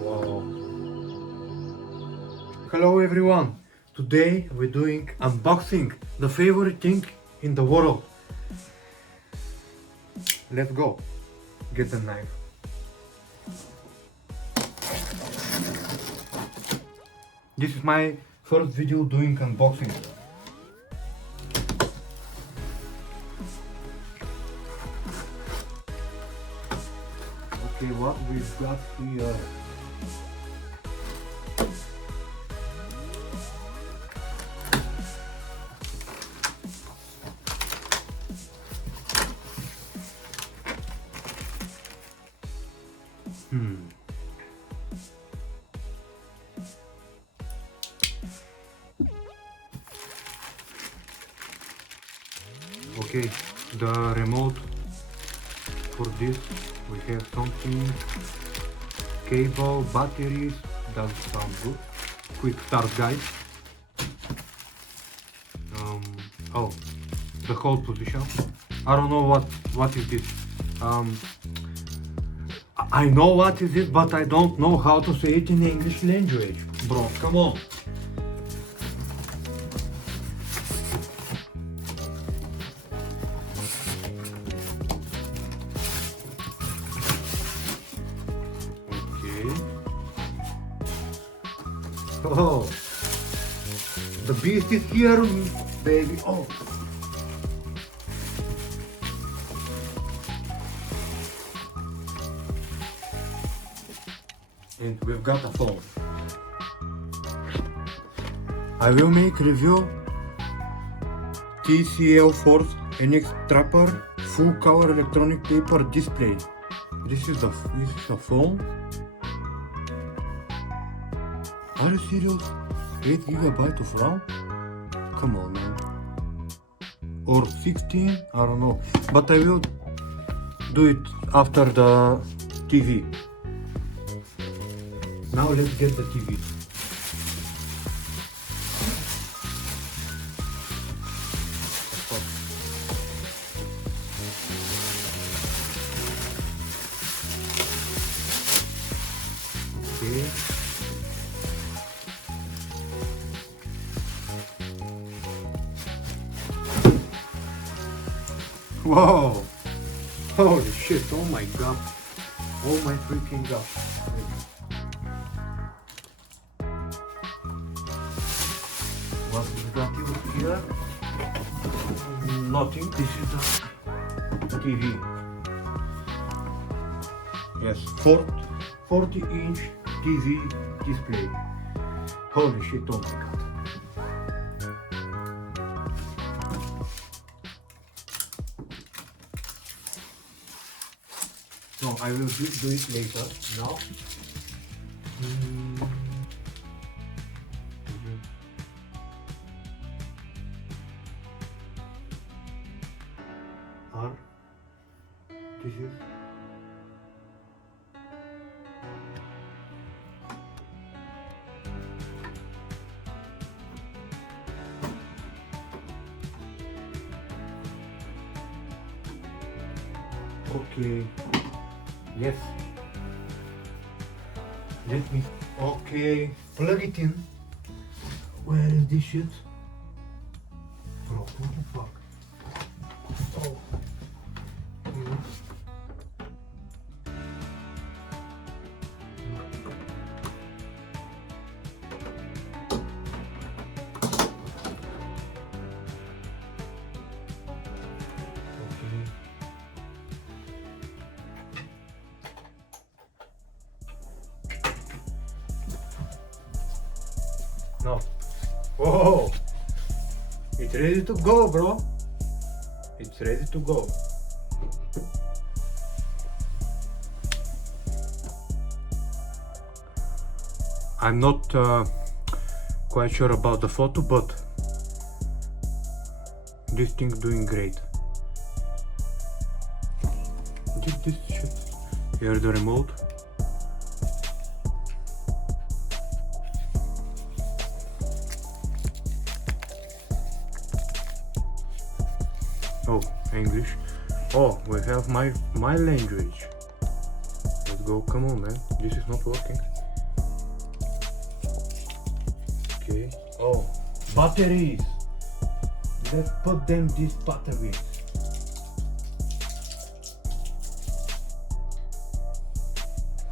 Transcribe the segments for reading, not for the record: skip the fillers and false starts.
Wow. Hello everyone. Today we're doing unboxing, the favorite thing in the world. Let's go. Get the knife. This is my first video doing unboxing. Okay, what we've got here. Okay, the remote for this, we have something, cable, batteries, that sounds good. Quick start guide. Oh, the hold position. I don't know what is this. I know what is it, but I don't know how to say it in English language. Bro, come on. Oh, the beast is here, baby. Oh, and we've got a phone. I will make review TCL Force NX Trapper full color electronic paper display. This is a phone. Are you serious? 8 GB of RAM? Come on, man. Or 16? I don't know. But I will do it after the TV. Now let's get the TV. Okay. Whoa! Holy shit, oh my god. Oh my freaking god. What we got here? Nothing. This is the TV. Yes, 40-inch TV display. Holy shit, oh my god. No, I will do it later. Now. This is. Okay. Yes. Let me. Okay. Plug it in. Where is this shit? Bro, what the fuck? Oh. No. Whoa! It's ready to go, bro. It's ready to go. I'm not quite sure about the photo, but this thing's doing great. This shit. Here's the remote. Oh, English. Oh, we have my language. Let's go. Come on, man. This is not working. Okay. Oh, batteries. Let's put them these batteries.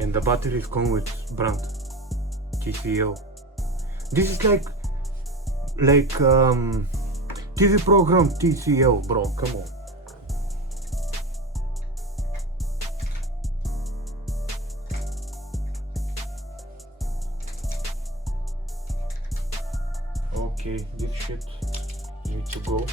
And the batteries come with brand TCL. This is like TV program TCL, bro. Come on. Okay, this shit needs to go.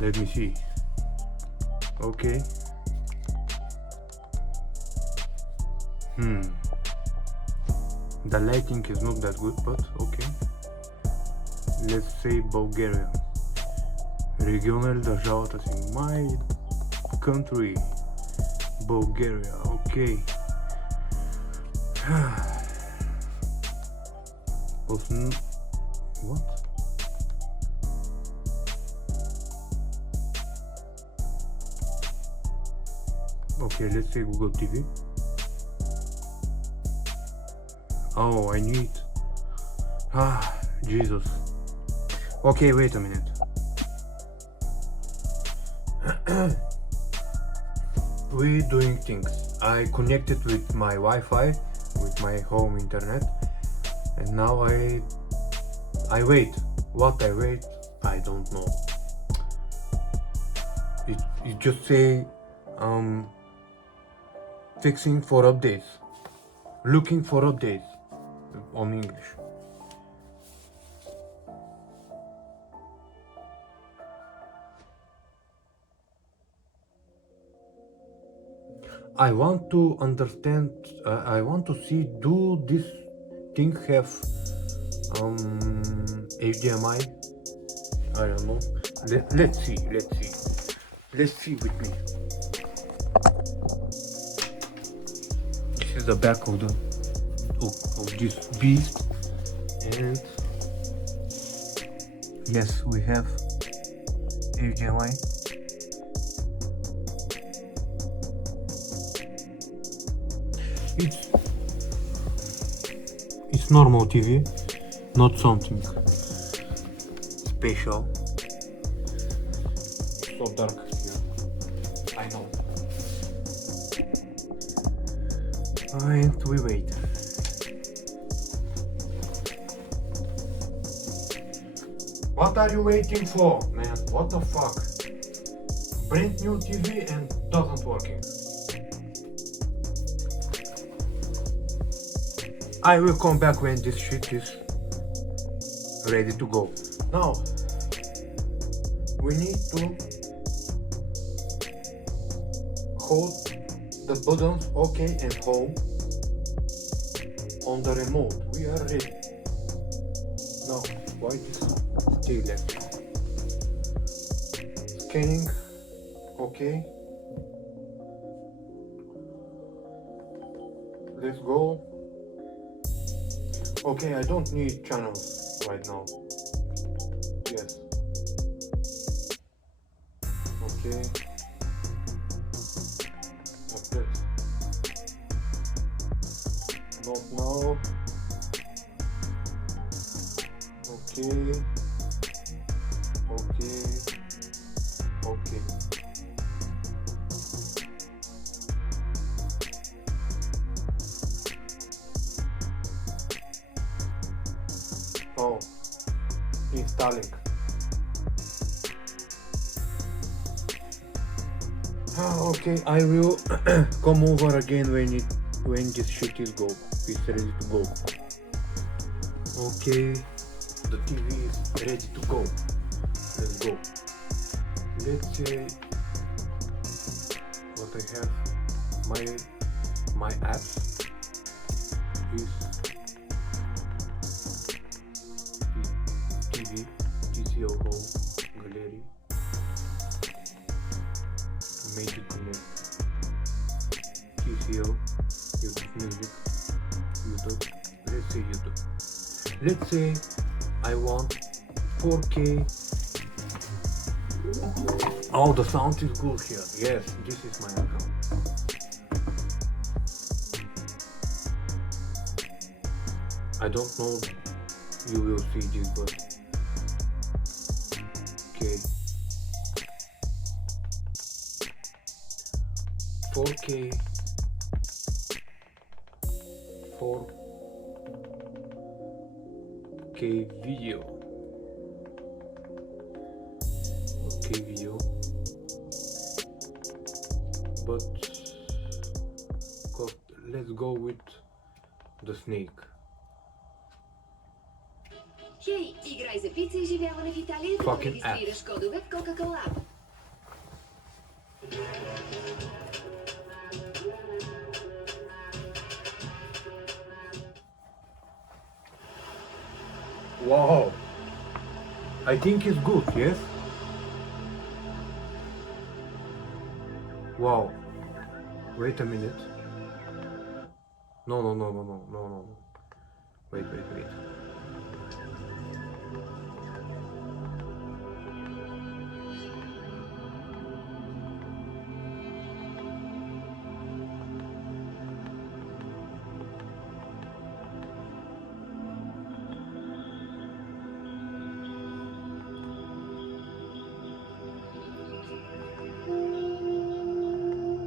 Let me see. Okay. The lighting is not that good, but okay. Let's say Bulgaria. Региональ държавата си. My country. Bulgaria. Okay. What? Okay, let's say Google TV. Oh, I need... Jesus. Okay, wait a minute. We're doing things. I connected with my Wi-Fi, with my home internet, and now I wait. What I wait, I don't know. It just say fixing for updates, looking for updates on English. I want to understand, I want to see, do this thing have HDMI? I don't know. Let's see. Let's see with me. This is the back of this beast, and yes, we have HDMI. It's normal TV, not something special. So dark here, I know. And we wait. What are you waiting for, man? What the fuck? Brand new TV and doesn't working. I will come back when this shit is ready to go. Now, we need to hold the buttons OK and home on the remote. We are ready. Now, why this still left? Scanning, OK. Let's go. Okay, I don't need channels right now. Yes. Okay. What's this? Not now. Okay. Okay. Okay. Oh, installing. Okay, I will come over again when this shit is ready to go. Okay, the TV is ready to go. Let's go. Let's say what I have. My apps is TV, TCL Home, Gallery, Magic Connect, TCL, YouTube Music, YouTube. Let's say YouTube. Let's say I want 4K Oh, the sound is good here. Yes, this is my account. I don't know you will see this, but okay. 4K 4K video. Okay, video. But let's go with the snake. Hej, играй за пица и живяване в Италия, като Fucking регистрираш кодове в Coca-Cola. Wow, I think it's good, yes? Wow, wait a minute. No. Wait.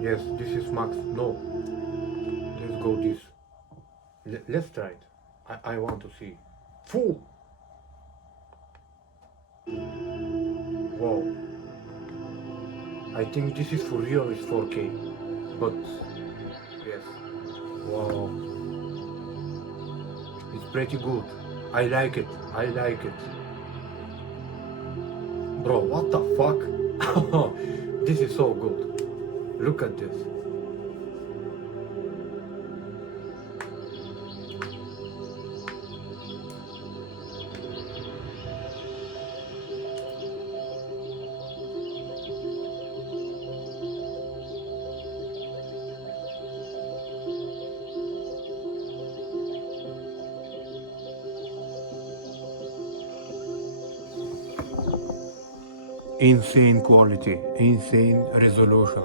Yes, this is max. No, let's go this. Let's try it. I want to see. Full. Wow. I think this is for real. It's 4K. But yes. Wow. It's pretty good. I like it. Bro, what the fuck? This is so good. Look at this. Insane quality, insane resolution.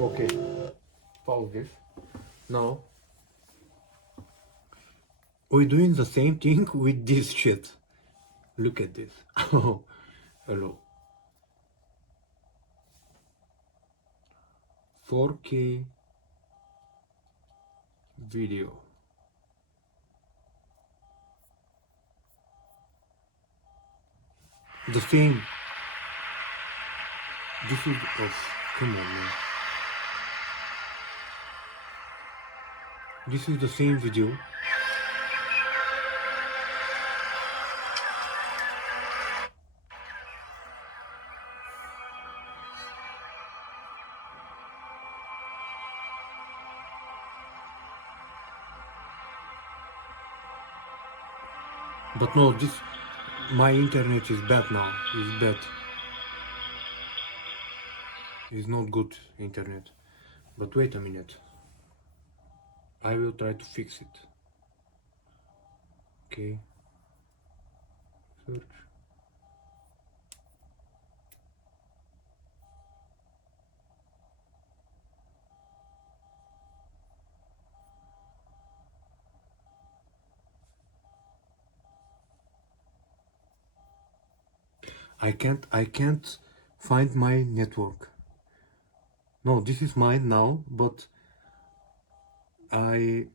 Okay, pause this. Now we're doing the same thing with this shit. Look at this. Hello. 4K video. The same. This is come on, man. This is the same video. But no, this my internet is bad now. It's bad. It's not good internet. But wait a minute. I will try to fix it. Okay. Search. I can't find my network. No, this is mine now, but I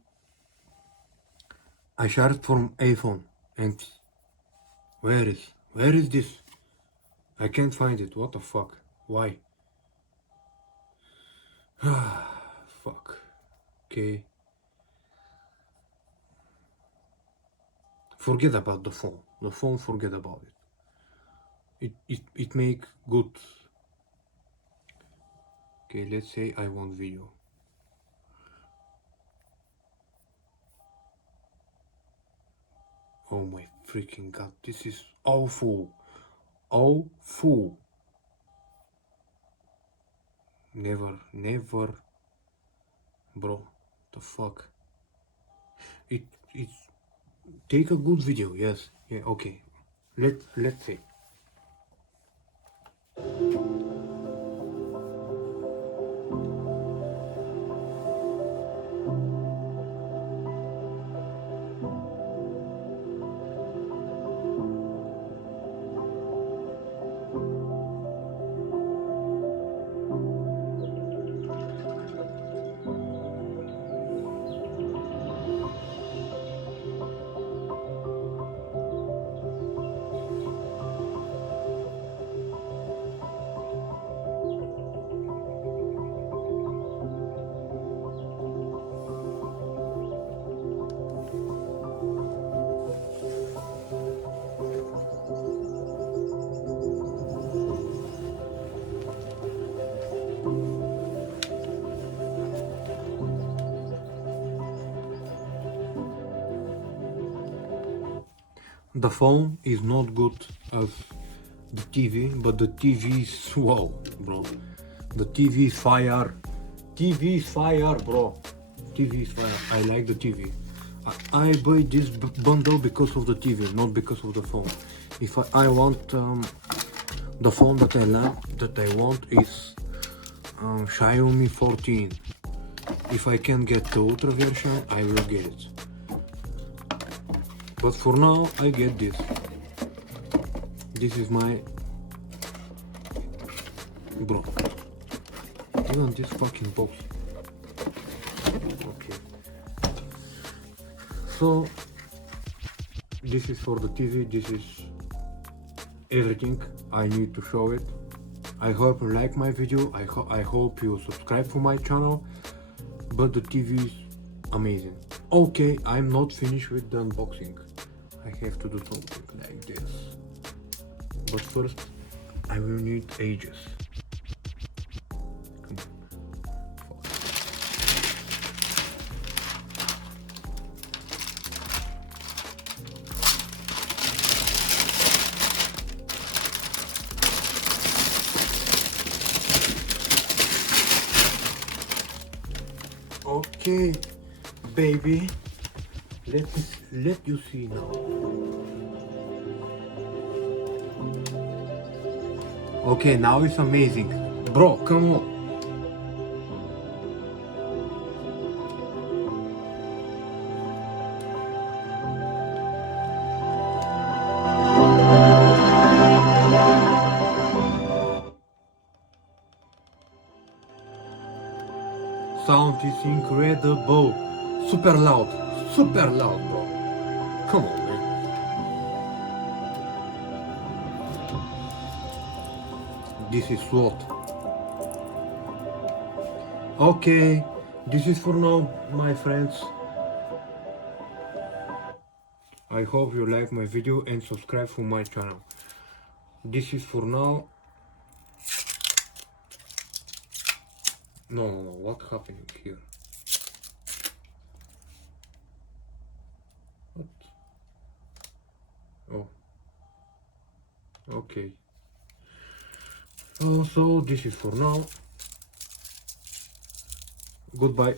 shared from iPhone, and where is this? I can't find it. What the fuck? Why? Fuck. Okay. Forget about the phone. The phone, forget about it. It make good. Okay, let's say I want video. Oh my freaking god, this is awful. Awful. Never, bro. The fuck. It's take a good video, yes. Yeah, okay. Let's see. The phone is not good as the TV, but the TV is wow, bro. The TV is fire. TV is fire, bro. TV is fire. I like the TV. I buy this bundle because of the TV, not because of the phone. If I want the phone that I want is Xiaomi 14. If I can get the ultra version, I will get it. But for now, I get this. This is my bro. Even this fucking box. Okay. So this is for the TV. This is everything I need to show it. I hope you like my video. I hope you subscribe to my channel. But the TV is amazing. Okay, I'm not finished with the unboxing. I have to do something like this. But first, I will need edges. Come on. Okay, baby. Let you see now. Okay, now it's amazing. Bro, come on. Sound is incredible. Super loud, bro. Come on, man. This is what. Okay, this is for now, my friends. I hope you like my video and subscribe to my channel. This is for now. No, what happening here? What? Oh. Okay. So this is for now. Goodbye.